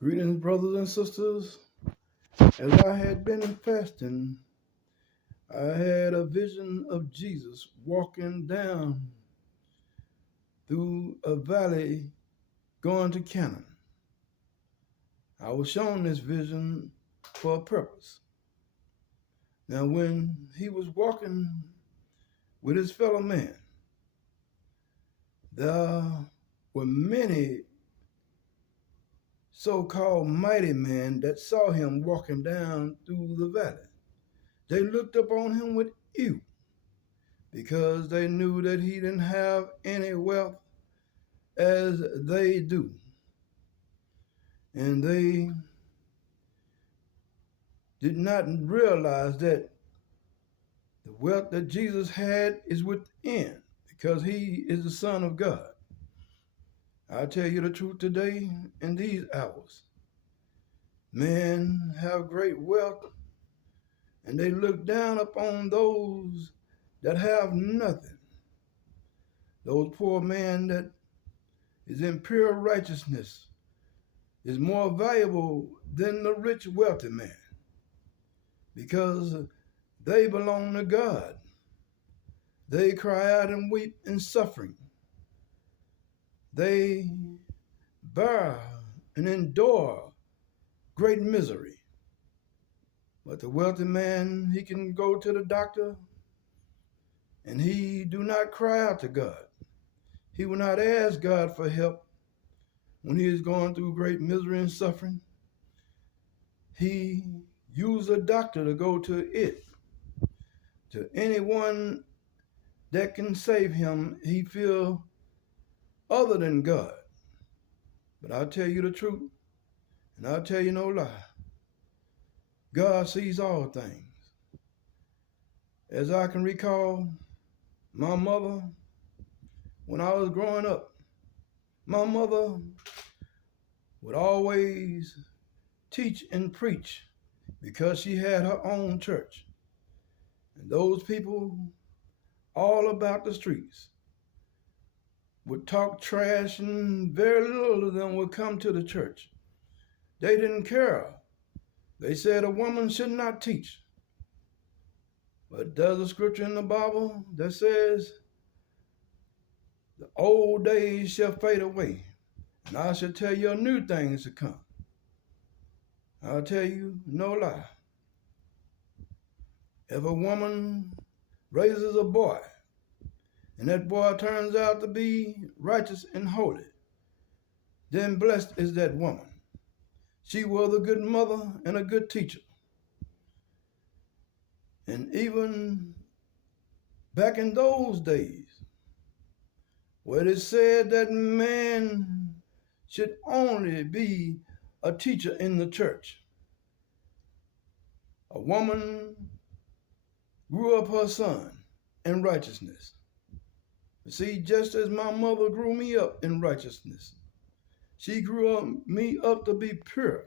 Greetings, brothers and sisters. As I had been fasting, I had a vision of Jesus walking down through a valley going to Canaan. I was shown this vision for a purpose. Now, when he was walking with his fellow man, there were many so-called mighty men that saw him walking down through the valley. They looked upon him with awe because they knew that he didn't have any wealth as they do. And they did not realize that the wealth that Jesus had is within because he is the Son of God. I tell you the truth today, in these hours, men have great wealth and they look down upon those that have nothing. Those poor men that is in pure righteousness is more valuable than the rich wealthy man because they belong to God. They cry out and weep in suffering. They bear and endure great misery. But the wealthy man, he can go to the doctor and he do not cry out to God. He will not ask God for help when he is going through great misery and suffering. He used a doctor to go to it. To anyone that can save him, he feel other than God. But I'll tell you the truth, and I'll tell you no lie. God sees all things. As I can recall, my mother, when I was growing up, my mother would always teach and preach because she had her own church. And those people all about the streets would talk trash and very little of them would come to the church. They didn't care. They said a woman should not teach. But there's a scripture in the Bible that says, the old days shall fade away, and I shall tell you new things to come. I'll tell you no lie. If a woman raises a boy, and that boy turns out to be righteous and holy, then blessed is that woman. She was a good mother and a good teacher. And even back in those days, where it is said that man should only be a teacher in the church, a woman grew up her son in righteousness. See, just as my mother grew me up in righteousness, she grew me up to be pure,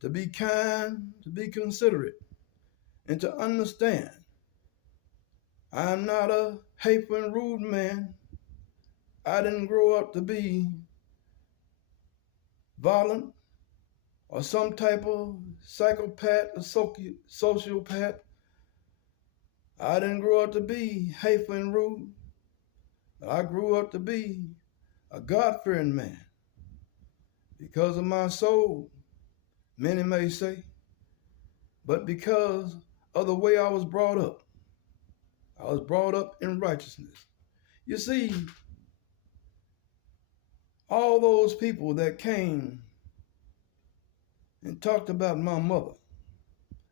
to be kind, to be considerate, and to understand. I am not a hateful and rude man. I didn't grow up to be violent or some type of psychopath or sociopath. I didn't grow up to be hateful and rude. I grew up to be a God-fearing man because of my soul, many may say, but because of the way I was brought up. I was brought up in righteousness. You see, all those people that came and talked about my mother,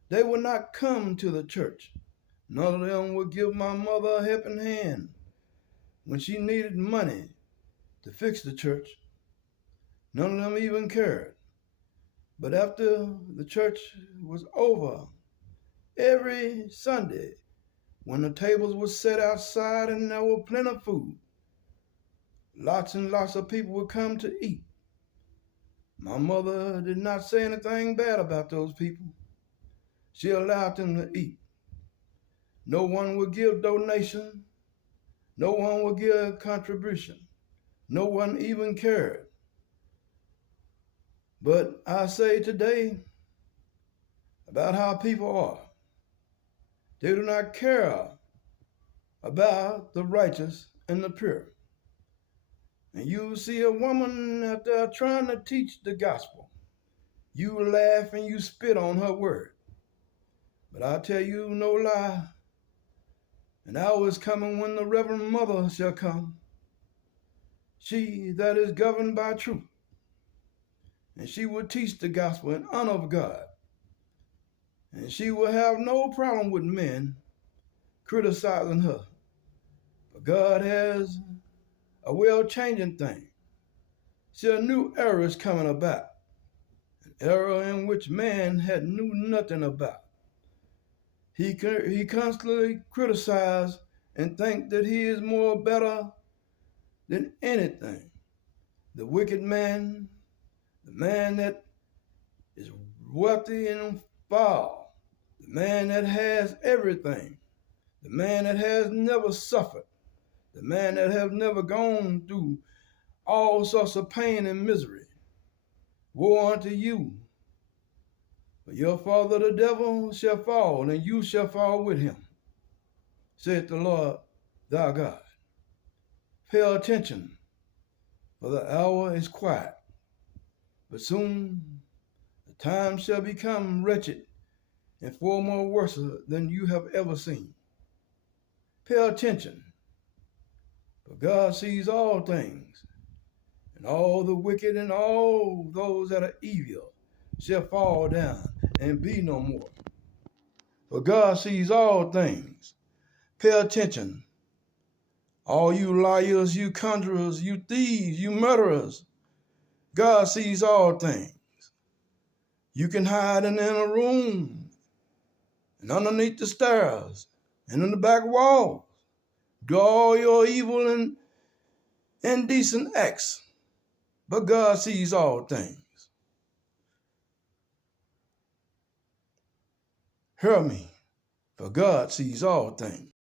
they would not come to the church. None of them would give my mother a helping hand when she needed money to fix the church. None of them even cared. But after the church was over, every Sunday, when the tables were set outside and there were plenty of food, lots and lots of people would come to eat. My mother did not say anything bad about those people. She allowed them to eat. No one would give donation. No one would give contribution. No one even cared. But I say today about how people are. They do not care about the righteous and the pure. And you see a woman out there trying to teach the gospel. You laugh and you spit on her word. But I tell you no lie, an hour is coming when the Reverend Mother shall come, she that is governed by truth. And she will teach the gospel in honor of God. And she will have no problem with men criticizing her. But God has a way of changing things. See, a new era is coming about, an era in which man had knew nothing about. He constantly criticizes and think that he is more better than anything. The wicked man, the man that is wealthy and foul, the man that has everything, the man that has never suffered, the man that has never gone through all sorts of pain and misery. Woe unto you, for your father the devil shall fall, and you shall fall with him, saith the Lord thy God. Pay attention, for the hour is quiet, but soon the time shall become wretched and far more worse than you have ever seen. Pay attention, for God sees all things, and all the wicked and all those that are evil shall fall down and be no more. For God sees all things. Pay attention, all you liars, you conjurers, you thieves, you murderers. God sees all things. You can hide in a room and underneath the stairs and in the back walls. Do all your evil and indecent acts. But God sees all things. Hear me, for God sees all things.